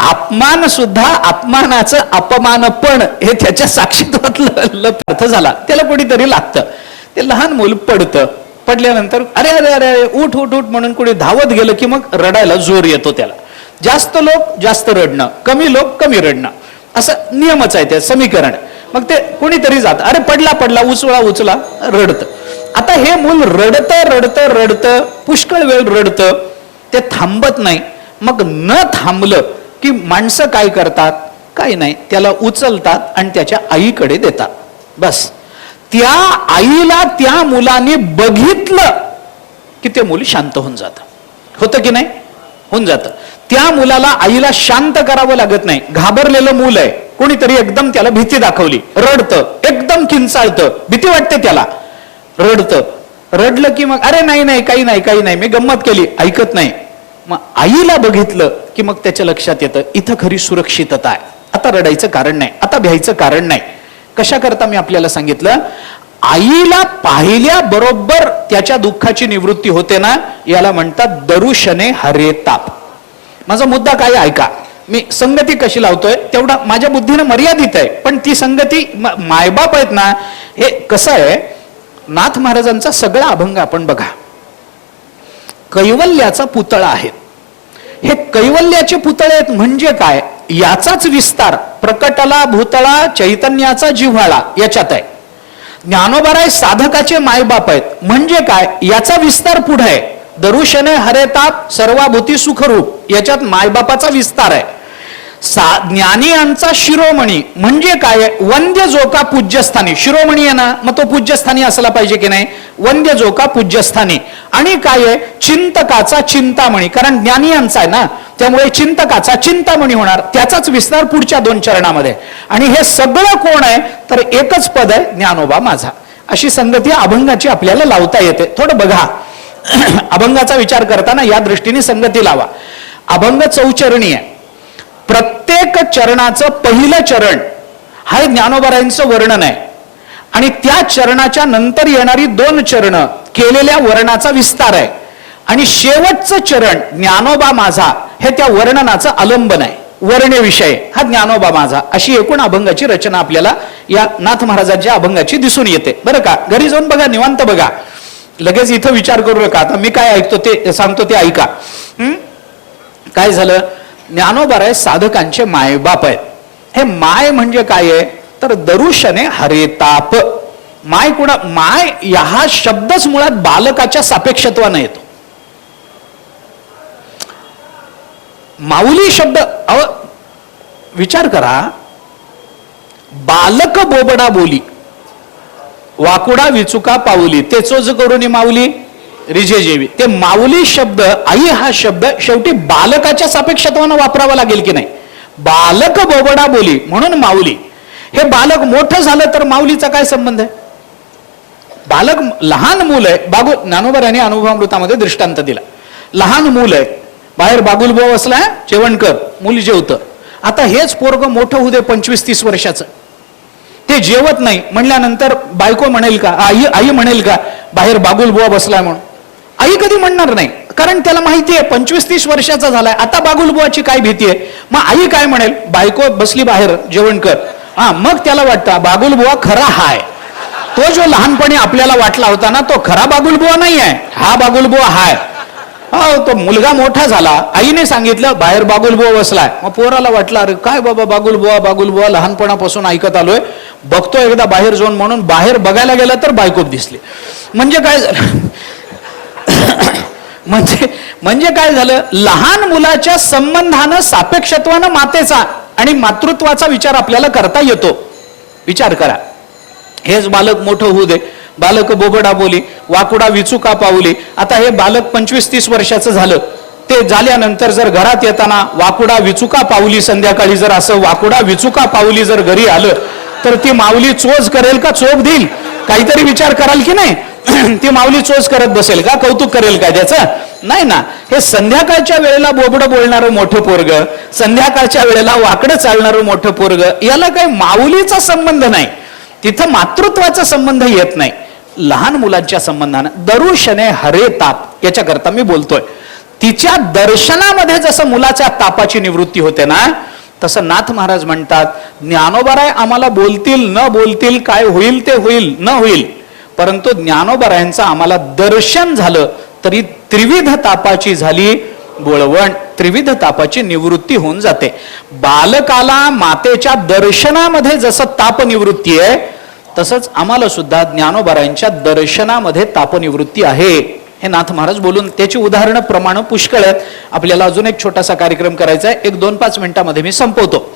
अपमान सुद्धा अपमानाचं अपमानपण हे त्याच्या साक्षीत्वातलं अर्थ झाला. त्याला कोणीतरी लागतं. ते लहान मूल पडतं. पडल्यानंतर अरे अरे अरे उठ उठ उठ म्हणून कोणी धावत गेलं की मग रडायला जोर येतो त्याला. जास्त लोक जास्त रडणं, कमी लोक कमी रडणं, असं नियमच आहे ते समीकरण. मग ते कोणीतरी जात, अरे पडला पडला, उचला उचला, रडतं. आता हे मूल रडतं रडतं रडतं, पुष्कळ वेळ रडतं, ते थांबत नाही. मग न थांबलं की माणसं काय करतात? काही नाही, त्याला उचलतात आणि त्याच्या आईकडे देतात. बस त्या आईला त्या मुलाने बघितलं की ते मूल शांत होऊन जातं. होतं की नाही? होऊन जातं. त्या मुलाला आईला शांत करावं लागत नाही. घाबरलेलं मूल आहे, कोणीतरी एकदम त्याला भीती दाखवली, रडतं, एकदम किंचाळतं, भीती वाटते त्याला, रडतं. रडलं की मग अरे नाही नाही काही नाही काही नाही, मी गंमत केली, ऐकत नाही. मग आईला बघितलं की मग त्याच्या लक्षात येतं इथं खरी सुरक्षितता आहे, आता रडायचं कारण नाही, आता भ्यायचं कारण नाही. कशा करता मी आपल्याला सांगितलं? आईला पाहिल्या बरोबर त्याच्या दुःखाची निवृत्ती होते ना, याला म्हणतात दरुशने हरेताप. माझा मुद्दा काय ऐका. मी संगती कशी लावतोय तेवढा माझ्या बुद्धीनं मर्यादित आहे, पण ती संगती मायबाप आहेत ना. हे कसं आहे, नाथ महाराजांचा सगळा अभंग आपण बघा, कैवल्याचा पुतळा आहे. हे कैवल्याचे पुतळे आहेत म्हणजे काय? याचाच विस्तार प्रकटला भूतळा चैतन्याचा जिव्हाळा याच्यात आहे. ज्ञानोबाराय साधकाचे मायबाप आहेत म्हणजे काय? याचा विस्तार पुढे आहे. दरुशने हरेताप सर्वाभूती सुखरूप याच्यात मायबापाचा विस्तार आहे. ज्ञानियांचा शिरोमणी म्हणजे काय? वंद्य जोका पूज्यस्थानी. शिरोमणी आहे ना, मग तो पूज्यस्थानी असला पाहिजे की नाही? वंद्य जोका पूज्यस्थानी. आणि काय आहे? चिंतकाचा चिंतामणी, कारण ज्ञानियांचा आहे ना, त्यामुळे चिंतकाचा चिंतामणी होणार. त्याचाच विस्तार पुढच्या 2 चरणामध्ये. आणि हे सगळं कोण आहे? तर एकच पद आहे, ज्ञानोबा माझा. अशी संगती अभंगाची आपल्याला लावता येते. थोडं बघा, अभंगाचा विचार करताना या दृष्टीने संगती लावा. अभंग 4 आहे. प्रत्येक चरणाचं पहिलं चरण हा ज्ञानोबारायांचं वर्णन आहे आणि त्या चरणाच्या नंतर येणारी 2 चरण केलेल्या वर्णाचा विस्तार आहे. आणि शेवटचं चरण ज्ञानोबा माझा हे त्या वर्णनाचं आलंबन आहे. वर्ण्य विषय हा ज्ञानोबा माझा, अशी एकूण अभंगाची रचना आपल्याला या नाथ महाराजांच्या अभंगाची दिसून येते. बरं का, घरी जाऊन बघा, निवांत बघा, लगेच इथं विचार करू नका. आता मी काय ऐकतो ते सांगतो ते ऐका. काय झालं, ज्ञानोबा साधकांचे मायबाप आहेत. हे माय म्हणजे काय आहे तर दरुशने हरे ताप. माय कुणा, माय हा शब्दच मुळात बालकाच्या सापेक्षत्वाने येतो. माऊली शब्द विचार करा, बालक बोबडा बोली, वाकुडा विचुका पाऊली, ते चोज करून माऊली रिजे जेवी. ते माऊली शब्द, आई हा शब्द शेवटी बालकाच्या सापेक्षत्वानं वापरावा लागेल की नाही. बालक बोबडा बोली म्हणून माऊली. हे बालक मोठं झालं तर माऊलीचा काय संबंध आहे. बालक लहान मूल आहे. ज्ञानोबा यांनी अनुभवामृतामध्ये दृष्टांत दिला. लहान मूल आहे, बाहेर बागुलबुवा बसलाय, जेवण कर, मुली जेवतं. आता हेच पोरग मोठं होऊ दे 25-30 वर्षाचं, ते जेवत नाही म्हणल्यानंतर बायको म्हणेल का, आई म्हणेल का बाहेर बागुलबुवा बसलाय म्हणून. आई कधी म्हणणार नाही, कारण त्याला माहिती आहे 25-30 वर्षाचा झालाय, आता बागुलबुवाची काय भीती आहे. मग आई काय म्हणेल, बायको बसली बाहेर जेवण कर. मग त्याला वाटतं बागुलबुवा खरा हाय. तो जो लहानपणी आपल्याला वाटला होता ना, तो खरा बागुलबुवा नाही आहे, हा बागुलबुवा हाय. तो मुलगा मोठा झाला, आईने सांगितलं बाहेर बागुलबुवा बसलाय. मग पोराला वाटलं अरे काय बाबा बागुलबुवा लहानपणापासून ऐकत आलोय, बघतो एकदा बाहेर जाऊन. म्हणून बाहेर बघायला गेला तर बायकोच दिसली. म्हणजे काय म्हणजे काय झालं, लहान मुलाच्या संबंधानं सापेक्षत्वानं मातेचा आणि मातृत्वाचा विचार आपल्याला करता येतो. विचार करा, हेच बालक मोठं होऊ दे, बालक बोबडा बोली, वाकुडा विचुका पाऊली. आता हे बालक 25-30 वर्षाचं झालं, ते झाल्यानंतर जर घरात येताना वाकुडा विचुका पाऊली, संध्याकाळी जर असं वाकुडा विचुका पाऊली जर घरी आलं तर ती माऊली चोच करेल का चोप देईल, काहीतरी विचार कराल की नाही. ती माऊली चोच करत बसेल का, कौतुक करेल का त्याचं, नाही ना. हे संध्याकाळच्या वेळेला बोबडं बोलणारं मोठं पोरग, संध्याकाळच्या वेळेला वाकडं चालणारं मोठं पोरग, याला काही माऊलीचा संबंध नाही, तिथं मातृत्वाचा संबंध येत नाही. लहान मुलांच्या संबंधानं दरुशने हरे ताप याच्याकरता मी बोलतोय. तिच्या दर्शनामध्ये जसं मुलाच्या तापाची निवृत्ती होते ना, तसं नाथ महाराज म्हणतात ज्ञानोबाराय आम्हाला बोलतील न बोलतील, काय होईल ते होईल न होईल, परंतु ज्ञानोबारायांचं आम्हाला दर्शन झालं तरी त्रिविध तापाची झाली बोळवण, त्रिविध तापाची निवृत्ती होऊन जाते. बालकाला मातेच्या दर्शनामध्ये जसं ताप निवृत्ती आहे, तसंच आम्हाला सुद्धा ज्ञानोबारायांच्या दर्शनामध्ये तापनिवृत्ती आहे. हे नाथ महाराज बोलून त्याची उदाहरणं प्रमाण पुष्कळ आहेत. आपल्याला अजून एक छोटासा कार्यक्रम करायचा आहे, 1-2-5 मिनिटांमध्ये मी संपवतो.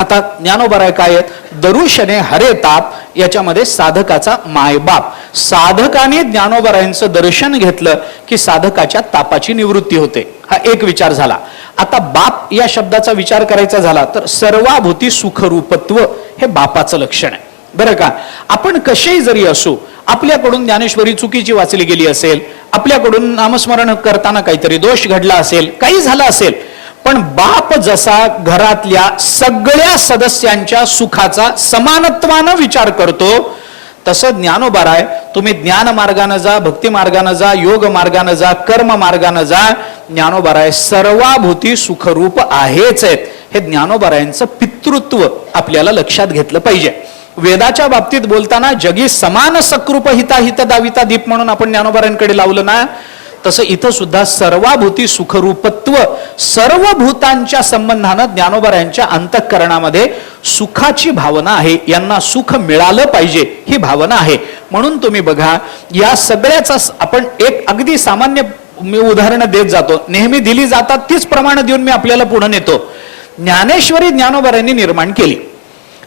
आता ज्ञानोबाराय काय आहेत, दरुशने हरे ताप, याच्यामध्ये साधकाचा मायबाप. साधकाने ज्ञानोबारायांचं दर्शन घेतलं की साधकाच्या तापाची निवृत्ती होते. हा एक विचार झाला. आता बाप या शब्दाचा विचार करायचा झाला तर सर्वाभूती सुखरूपत्व हे बापाचं लक्षण आहे. बरं का, आपण कसेही जरी असू, आपल्याकडून ज्ञानेश्वरी चुकीची वाचली गेली असेल, आपल्याकडून नामस्मरण करताना काहीतरी दोष घडला असेल, काही झालं असेल, पण बाप जसा घरातल्या सगळ्या सदस्यांच्या सुखाचा समानत्वानं विचार करतो, तसं ज्ञानोबाराय तुम्ही ज्ञान मार्गानं जा, भक्ती मार्गानं जा, योग मार्गानं जा, कर्म मार्गानं जा, ज्ञानोबाराय सर्वाभूती सुखरूप आहेच आहेत. हे ज्ञानोबारायांचं पितृत्व आपल्याला लक्षात घेतलं पाहिजे. वेदाच्या बाबतीत बोलताना जगी समान सकृप हिता हित दाविता दीप म्हणून आपण ज्ञानोबारांकडे लावलं ना, तसं इथं सुद्धा सर्वाभूती सुखरूपत्व, सर्व भूतांच्या संबंधानं ज्ञानोबारांच्या अंतःकरणामध्ये सुखाची भावना आहे. यांना सुख मिळालं पाहिजे ही भावना आहे. म्हणून तुम्ही बघा, या सगळ्याचा आपण एक अगदी सामान्य मी उदाहरणं देत जातो, नेहमी दिली जातात तीच प्रमाणे देऊन मी आपल्याला पुढे नेतो. ज्ञानेश्वरी ज्ञानोबारांनी निर्माण केली,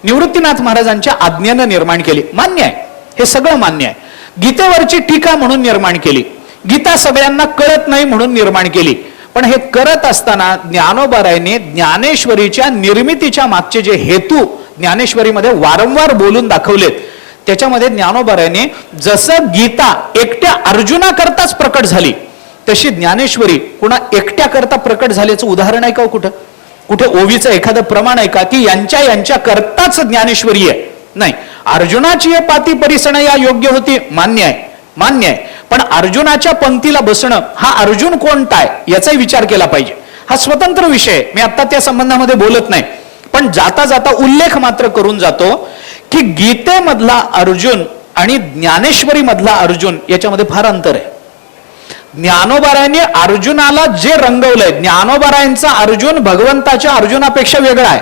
निवृत्तीनाथ महाराजांच्या आज्ञेनं निर्माण केली, मान्य आहे, हे सगळं मान्य आहे. गीतेवरची टीका म्हणून निर्माण केली, गीता सगळ्यांना कळत नाही म्हणून निर्माण केली. पण हे करत असताना ज्ञानोबारायांनी ज्ञानेश्वरीच्या निर्मितीच्या मागचे जे हेतू ज्ञानेश्वरीमध्ये वारंवार बोलून दाखवलेत, त्याच्यामध्ये ज्ञानोबारायांनी जसं गीता एकट्या अर्जुनाकरताच प्रकट झाली, तशी ज्ञानेश्वरी कुणा एकट्या करता प्रकट झाल्याचं उदाहरण आहे का कुठं? कुठे ओवीचं एखादं प्रमाण आहे का की यांच्या करताच ज्ञानेश्वरी आहे? नाही. अर्जुनाची पाती परिसण या योग्य होती, मान्य आहे, मान्य आहे. पण अर्जुनाच्या पंक्तीला बसणं हा अर्जुन कोणता आहे याचाही विचार केला पाहिजे. हा स्वतंत्र विषय, मी आता त्या संबंधामध्ये बोलत नाही, पण जाता जाता उल्लेख मात्र करून जातो की गीतेमधला अर्जुन आणि ज्ञानेश्वरी मधला अर्जुन याच्यामध्ये फार अंतर आहे. ज्ञानोबारायांनी अर्जुनाला जे रंगवलंय, ज्ञानोबारायांचा अर्जुन भगवंताच्या अर्जुनापेक्षा वेगळा आहे.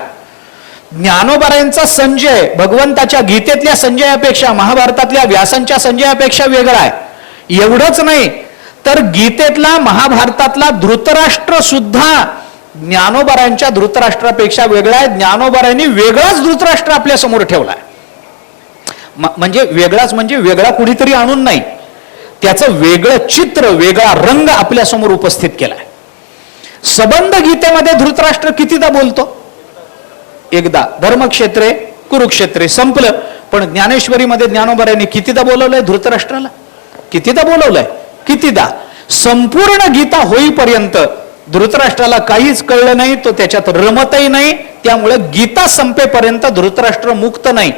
ज्ञानोबारायांचा संजय भगवंताच्या गीतेतल्या संजयापेक्षा, महाभारतातल्या व्यासांच्या संजयापेक्षा वेगळा आहे. एवढंच नाही तर गीतेतला महाभारतातला धृतराष्ट्र सुद्धा ज्ञानोबारायांच्या धृतराष्ट्रापेक्षा वेगळा आहे. ज्ञानोबारायांनी वेगळाच धृतराष्ट्र आपल्या समोर ठेवलाय. म्हणजे वेगळाच म्हणजे वेगळा कुणीतरी आणून नाही, त्याचं वेगळं चित्र, वेगळा रंग आपल्या समोर उपस्थित केलाय. सबंध गीतेमध्ये धृतराष्ट्र कितीदा बोलतो? एकदा. धर्मक्षेत्रे कुरुक्षेत्रे संपलं. पण ज्ञानेश्वरीमध्ये ज्ञानोबारायांनी कितीदा बोलवलंय धृतराष्ट्राला? कितीदा बोलवलंय? कितीदा? संपूर्ण गीता होईपर्यंत धृतराष्ट्राला काहीच कळलं नाही, तो त्याच्यात रमतही नाही. त्यामुळे गीता संपेपर्यंत धृतराष्ट्र मुक्त नाही.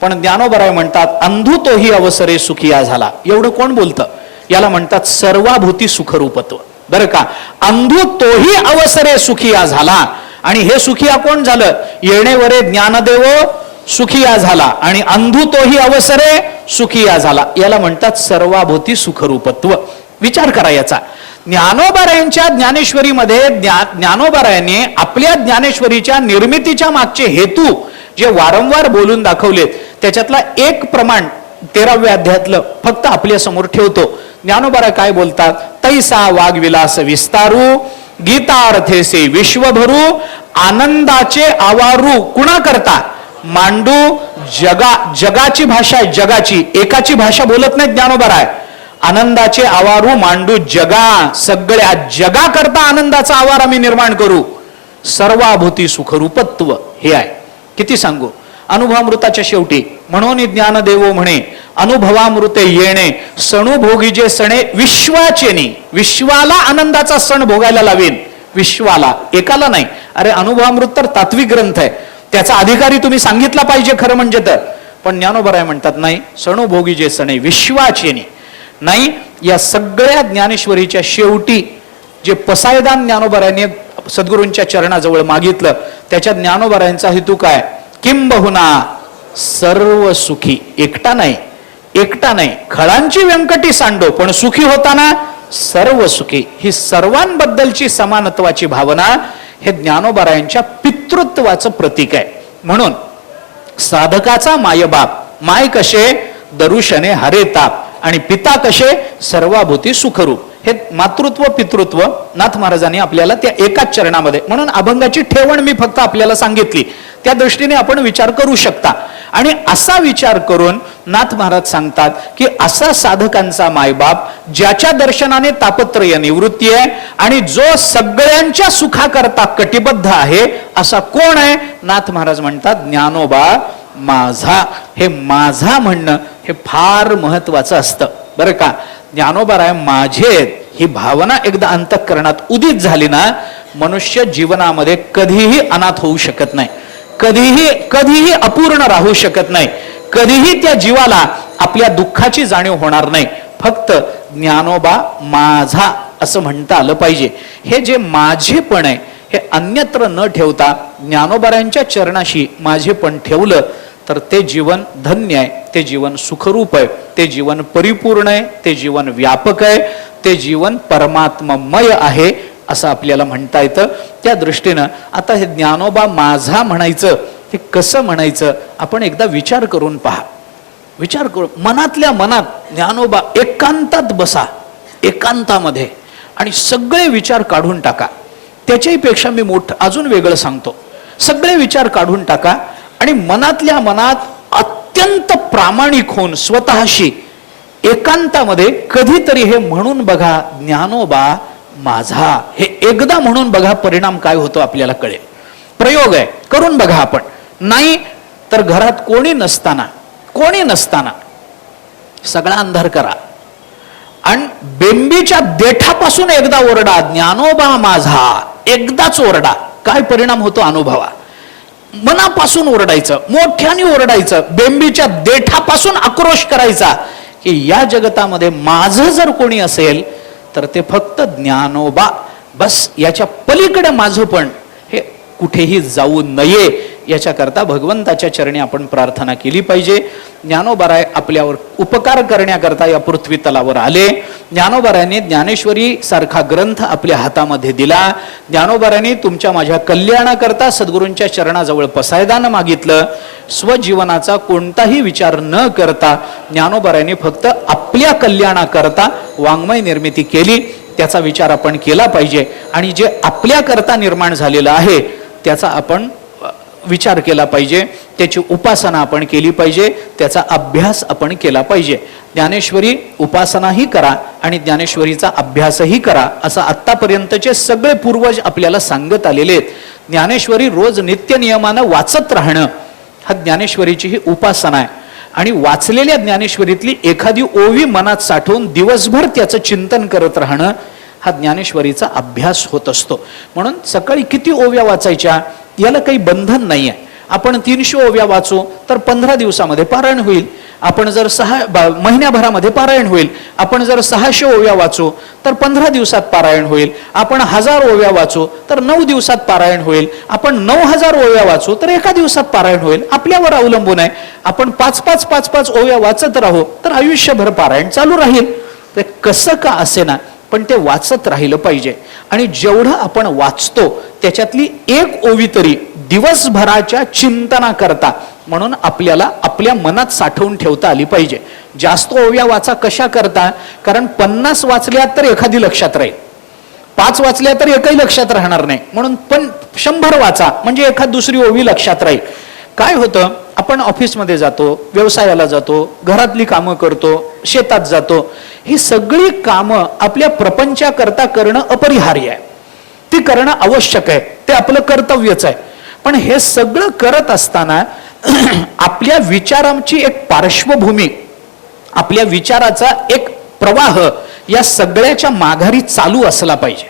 पण ज्ञानोबाराय म्हणतात अंधू तोही अवसरे सुखिया झाला. एवढं कोण बोलतं? याला म्हणतात सर्वाभूती सुखरूपत्व. बरं का? अंधू तोही अवसरे सुखिया झाला. आणि हे सुखिया कोण झालं? येणेवरे ज्ञानदेव सुखिया झाला आणि अंधू तोही अवसरे सुखिया झाला. याला म्हणतात सर्वाभूती सुखरूपत्व. विचार करा याचा. ज्ञानोबारायांच्या ज्ञानेश्वरीमध्ये ज्ञानोबारायांनी आपल्या ज्ञानेश्वरीच्या निर्मितीच्या मागचे हेतू जे वारंवार बोलून दाखवलेत, त्याच्यातला एक प्रमाण 13व्या अध्यायातलं फक्त आपल्या समोर ठेवतो. ज्ञानोबाराय काय बोलतात? तैसा वागविलास विस्तारू गीतार्थेसे विश्वभरू आनंदाचे आवारू कुणा करता मांडू जगाची भाषा आहे, जगाची. एकाची भाषा बोलत नाही ज्ञानोबाराय. आनंदाचे आवारू मांडू जगा, सगळ्या जगा करता आनंदाचा आवार आम्ही निर्माण करू. सर्वाभूती सुखरूपत्व हे आहे. किती सांगू? अनुभवामृताच्या शेवटी म्हणून ज्ञानदेवो म्हणे अनुभवामृते येणे सणुभोगी जे सणे विश्वाचेनी. विश्वाला आनंदाचा सण भोगायला लावेन. विश्वाला, एकाला नाही. अरे अनुभवामृत तर तात्विक ग्रंथ आहे, त्याचा अधिकारी तुम्ही सांगितला पाहिजे खरं म्हणजे तर. पण ज्ञानोबाराय म्हणतात नाही, सणुभोगी जे सणे विश्वाचेनी. नाही, या सगळ्या ज्ञानेश्वरीच्या शेवटी जे पसायदान ज्ञानोबारायांनी सद्गुरूंच्या चरणाजवळ मागितलं, त्याच्या ज्ञानोबारायांचा हेतू काय? किंबहुना सर्व सुखी. एकटा नाही, एकटा नाही, खळांची व्यंकटी सांडो पण सुखी होताना सर्व सुखी. ही सर्वांबद्दलची समानत्वाची भावना हे ज्ञानोबारायांच्या पितृत्वाचं प्रतीक आहे. म्हणून साधकाचा मायबाप, माय कसे दरुशने हरे ताप आणि पिता कसे सर्वाभूती सुखरूप. हे मातृत्व पितृत्व नाथ महाराजांनी आपल्याला त्या एकाच चरणामध्ये, म्हणून अभंगाची ठेवण मी फक्त आपल्याला सांगितली, त्या दृष्टीने आपण विचार करू शकता. आणि असा विचार करून नाथ महाराज सांगतात की असा साधकांचा मायबाप ज्याच्या दर्शनाने तापत्रय निवृत्ती आहे आणि जो सगळ्यांच्या सुखाकरता कटिबद्ध आहे, असा कोण आहे? नाथ महाराज म्हणतात ज्ञानोबा माझा. हे माझा म्हणणं हे फार महत्वाचं असतं बरं का. ज्ञानोबाराय माझे ही भावना एकदा अंतःकरणात उदित झाली ना, मनुष्य जीवनामध्ये कधीही अनाथ होऊ शकत नाही, कधीही अपूर्ण राहू शकत नाही, कधीही त्या जीवाला आपल्या दुःखाची जाणीव होणार नाही. फक्त ज्ञानोबा माझा असं म्हणता आलं पाहिजे. हे जे माझेपण आहे हे अन्यत्र न ठेवता ज्ञानोबारायांच्या चरणाशी माझेपण ठेवलं तर ते जीवन धन्य आहे, ते जीवन सुखरूप आहे, ते जीवन परिपूर्ण आहे, ते जीवन व्यापक आहे, ते जीवन परमात्ममय आहे असं आपल्याला म्हणता येतं. त्या दृष्टीनं आता हे ज्ञानोबा माझा म्हणायचं हे कसं म्हणायचं आपण एकदा विचार करून पहा. विचार करू, मनातल्या मनात ज्ञानोबा एकांतात बसा, एकांतामध्ये, आणि सगळे विचार काढून टाका. त्याच्याही पेक्षा मी मोठं अजून वेगळं सांगतो. सगळे विचार काढून टाका आणि मनातल्या मनात अत्यंत प्रामाणिक होऊन स्वतःशी एकांतामध्ये कधीतरी हे म्हणून बघा ज्ञानोबा माझा. हे एकदा म्हणून बघा, परिणाम काय होतो आपल्याला कळेल. प्रयोग आहे, करून बघा आपण. नाही तर घरात कोणी नसताना सगळा अंधार करा आणि बेंबीच्या देठापासून एकदा ओरडा ज्ञानोबा माझा. एकदाच ओरडा. काय परिणाम होतो अनुभवा. मनापासून ओरडायचं, मोठ्याने ओरडायचं, बेंबीच्या देठापासून आक्रोश करायचा की या जगतामध्ये माझं जर कोणी असेल तर ते फक्त ज्ञानोबा, बस. याच्या पलीकडे माझं पण हे कुठेही जाऊ नये याच्याकरता भगवंताच्या चरणी आपण प्रार्थना केली पाहिजे. ज्ञानोबाराय आपल्यावर उपकार करण्याकरता या पृथ्वी तलावर आले. ज्ञानोबारायांनी ज्ञानेश्वरी सारखा ग्रंथ आपल्या हातामध्ये दिला. ज्ञानोबारायांनी तुमच्या माझ्या कल्याणाकरता सद्गुरूंच्या चरणाजवळ पसायदान मागितलं. स्वजीवनाचा कोणताही विचार न करता ज्ञानोबारायांनी फक्त आपल्या कल्याणाकरता वाङ्मय निर्मिती केली. त्याचा विचार आपण केला पाहिजे आणि जे आपल्याकरता निर्माण झालेलं आहे त्याचा आपण विचार केला पाहिजे, त्याची उपासना आपण केली पाहिजे, त्याचा अभ्यास आपण केला पाहिजे. ज्ञानेश्वरी उपासनाही करा आणि ज्ञानेश्वरीचा अभ्यासही करा असं आत्तापर्यंतचे सगळे पूर्वज आपल्याला सांगत आलेले आहेत. ज्ञानेश्वरी रोज नित्य नियमानं वाचत राहणं हा ज्ञानेश्वरीची ही उपासना आहे. आणि वाचलेल्या ज्ञानेश्वरीतली एखादी ओवी मनात साठवून दिवसभर त्याचं चिंतन करत राहणं हा ज्ञानेश्वरीचा अभ्यास होत असतो. म्हणून सकाळी किती ओव्या वाचायच्या याला काही बंधन नाही आहे. आपण 300 ओव्या वाचू तर 15 दिवसामध्ये पारायण होईल. आपण जर महिन्याभरामध्ये पारायण होईल. आपण जर 600 ओव्या वाचू तर 15 दिवसात पारायण होईल. आपण 1000 ओव्या वाचू तर 9 दिवसात पारायण होईल. आपण 9000 ओव्या वाचू तर 1 दिवसात पारायण होईल. आपल्यावर अवलंबून आहे. आपण 5-5 ओव्या वाचत राहू तर आयुष्यभर पारायण चालू राहील. ते कसं का असे ना पण ते वाचत राहिलं पाहिजे. आणि जेवढं आपण वाचतो त्याच्यातली एक ओवी तरी दिवसभराच्या चिंतना करता म्हणून आपल्याला आपल्या मनात साठवून ठेवता आली पाहिजे. जास्त ओव्या वाचा कशा करता, कारण 50 वाचल्या तर एखादी लक्षात राहील, 5 वाचल्या तर एकही लक्षात राहणार नाही. म्हणून पण 100 वाचा म्हणजे एखाद दुसरी ओवी लक्षात राहील. काय होतं, आपण ऑफिसमध्ये जातो, व्यवसायाला जातो, घरातली कामं करतो, शेतात जातो. ही सगळी कामं आपल्या प्रपंचाकरता करणं अपरिहार्य आहे. ती करणं आवश्यक आहे, ते आपलं कर्तव्यच आहे. पण हे सगळं करत असताना आपल्या विचारांची एक पार्श्वभूमी, आपल्या विचाराचा एक प्रवाह या सगळ्याच्या माघारी चालू असला पाहिजे.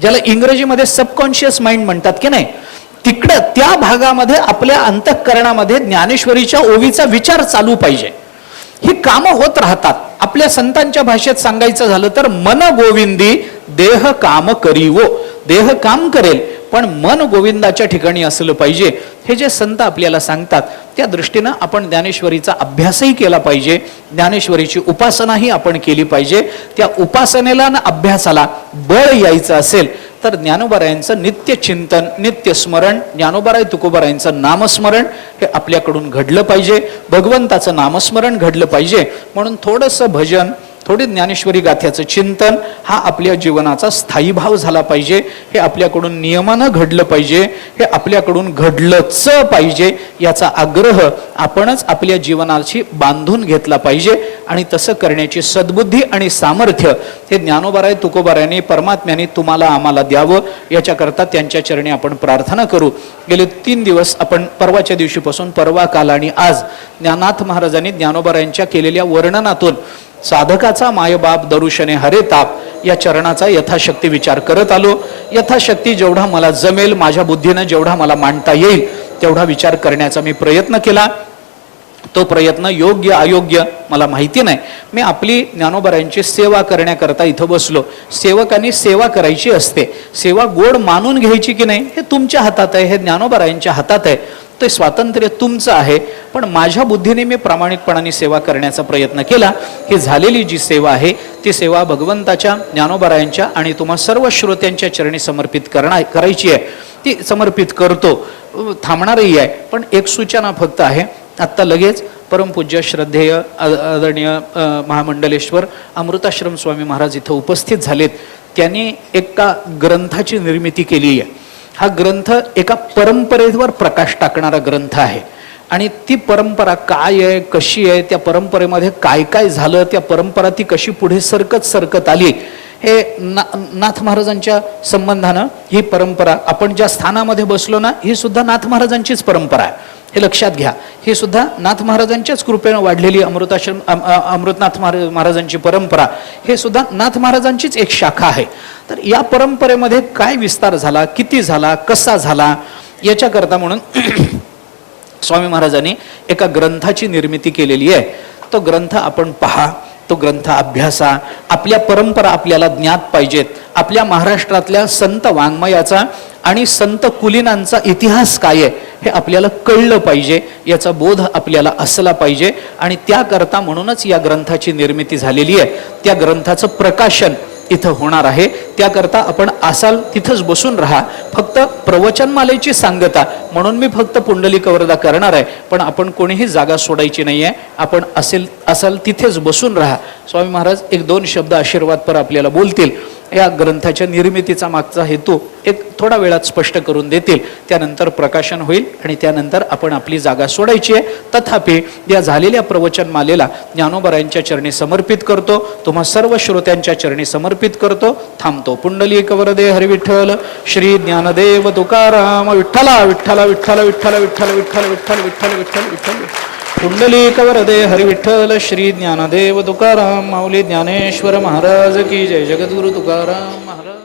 ज्याला इंग्रजीमध्ये सबकॉन्शियस माइंड म्हणतात की नाही, तिकडं त्या भागामध्ये आपल्या अंतःकरणामध्ये ज्ञानेश्वरीच्या ओवीचा विचार चालू पाहिजे. ही कामं होत राहतात. आपल्या संतांच्या भाषेत सांगायचं झालं तर मन गोविंदी देह काम करीवो. देह काम करेल पण मन गोविंदाच्या ठिकाणी असलं पाहिजे. हे जे संत आपल्याला सांगतात त्या दृष्टीनं आपण ज्ञानेश्वरीचा अभ्यासही केला पाहिजे. ज्ञानेश्वरीची उपासनाही आपण केली पाहिजे. त्या उपासनेला आणि अभ्यासाला बळ यायचं असेल तर ज्ञानोबारायांचं नित्य चिंतन, नित्य स्मरण, ज्ञानोबाराय तुकोबारायांचं नामस्मरण हे आपल्याकडून घडलं पाहिजे. भगवंताचं नामस्मरण घडलं पाहिजे. म्हणून थोडंसं भजन, थोडी ज्ञानेश्वरी गाथ्याचं चिंतन हा आपल्या जीवनाचा स्थायी भाव झाला पाहिजे. हे आपल्याकडून नियमानं घडलं पाहिजे. हे आपल्याकडून घडलंच पाहिजे. याचा आग्रह आपणच आपल्या जीवनाशी बांधून घेतला पाहिजे. आणि तसं करण्याची सद्बुद्धी आणि सामर्थ्य हे ज्ञानोबाराय तुकोबारायांनी परमात्म्याने तुम्हाला आम्हाला द्यावं याच्याकरता त्यांच्या चरणी आपण प्रार्थना करू. गेले 3 दिवस आपण परवाच्या दिवशीपासून परवा काल आणि आज ज्ञानाथ महाराजांनी ज्ञानोबारायांच्या केलेल्या वर्णनातून साधकाचा मायबाप दरुशने हरे ताप या चरणाचा यथाशक्ती विचार करत आलो. यथाशक्ती जेवढा मला जमेल, माझ्या बुद्धीनं जेवढा मला मांडता येईल तेवढा विचार करण्याचा मी प्रयत्न केला. तो प्रयत्न योग्य अयोग्य मला माहिती नाही. मी आपली ज्ञानोबारायांची सेवा करण्याकरता इथं बसलो. सेवकांनी सेवा करायची असते. सेवा गोड मानून घ्यायची की नाही हे तुमच्या हातात आहे, हे ज्ञानोबारायांच्या हातात आहे. ते स्वातंत्र्य तुमचं आहे. पण माझ्या बुद्धीने मी प्रामाणिकपणाने सेवा करण्याचा प्रयत्न केला. ही झालेली जी सेवा आहे ती सेवा भगवंताच्या, ज्ञानोबारायांच्या आणि तुम्हा सर्व श्रोत्यांच्या चरणी समर्पित करायची आहे. ती समर्पित करतो, थांबणारही आहे. पण एक सूचना फक्त आहे. आत्ता लगेच परमपूज्य श्रद्धेय आदरणीय महामंडलेश्वर अमृताश्रम स्वामी महाराज इथं उपस्थित झालेत. त्यांनी एका ग्रंथाची निर्मिती केली आहे. हा ग्रंथ एका परंपरेवर प्रकाश टाकणारा ग्रंथ आहे. आणि ती परंपरा काय आहे, कशी आहे, त्या परंपरेमध्ये काय काय झालं, त्या परंपरा ती कशी पुढे सरकत आली, हे नाथ महाराजांच्या संबंधानं ही परंपरा, आपण ज्या स्थानामध्ये बसलो ना ही सुद्धा नाथ महाराजांचीच परंपरा आहे. हे लक्षात घ्या. ही सुद्धा नाथ महाराजांच्याच कृपेनं वाढलेली अमृतनाथ महाराजांची परंपरा, हे सुद्धा नाथ महाराजांचीच एक शाखा आहे. तर या परंपरेमध्ये काय विस्तार झाला, किती झाला, कसा झाला, याच्याकरता म्हणून स्वामी महाराजांनी एका ग्रंथाची निर्मिती केलेली आहे. तो ग्रंथ आपण पहा, तो ग्रंथ अभ्यासा. आपल्या परंपरा आपल्याला ज्ञात पाहिजेत. आपल्या महाराष्ट्रातल्या संत वाङ्मयाचा आणि संत कुलीनांचा इतिहास काय आहे हे आपल्याला कळलं पाहिजे, याचा बोध आपल्याला असला पाहिजे. आणि त्याकरता म्हणूनच या ग्रंथाची निर्मिती झालेली आहे. त्या ग्रंथाचं प्रकाशन इथं होणार आहे. त्याकरता आपण असाल तिथंच बसून राहा. फक्त प्रवचनमालेची सांगता म्हणून मी फक्त पुंडलिक वरदा करणार आहे, पण आपण कोणीही जागा सोडायची नाही आहे. आपण असाल तिथेच बसून राहा. स्वामी महाराज एक दोन शब्द आशीर्वादपर आपल्याला बोलतील. या ग्रंथाच्या निर्मितीचा मागचा हेतू एक थोडा वेळात स्पष्ट करून देतील. त्यानंतर प्रकाशन होईल आणि त्यानंतर आपण आपली जागा सोडायची आहे. तथापि या झालेल्या प्रवचनमालेला ज्ञानोबरायांच्या चरणी समर्पित करतो. तुम्हा सर्व श्रोत्यांच्या चरणी समर्पित करतो. थांबतो. पुंडलिक वरदे हरी विठ्ठल श्री ज्ञानदेव तुकाराम विठ्ठला विठ्ठला विठ्ठल विठ्ठल विठ्ठल विठ्ठल विठ्ठल विठ्ठल विठ्ठल विठ्ठल. पुंडलिक वरदे हरी विठ्ठल श्री ज्ञानदेव तुकाराम माऊली ज्ञानेश्वर महाराज की जय. जगद्गुरु तुकाराम महाराज.